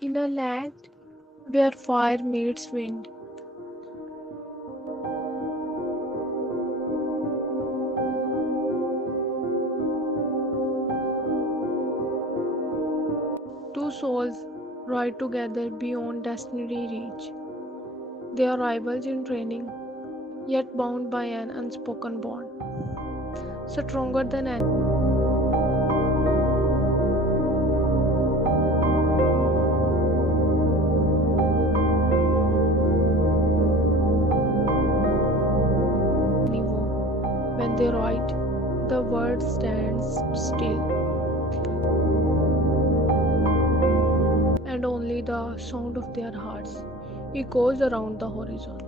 In a land where fire meets wind, two souls ride together beyond destiny reach. They are rivals in training, yet bound by an unspoken bond, stronger than any war. When they ride, the world stands still, and only the sound of their hearts echoes around the horizon.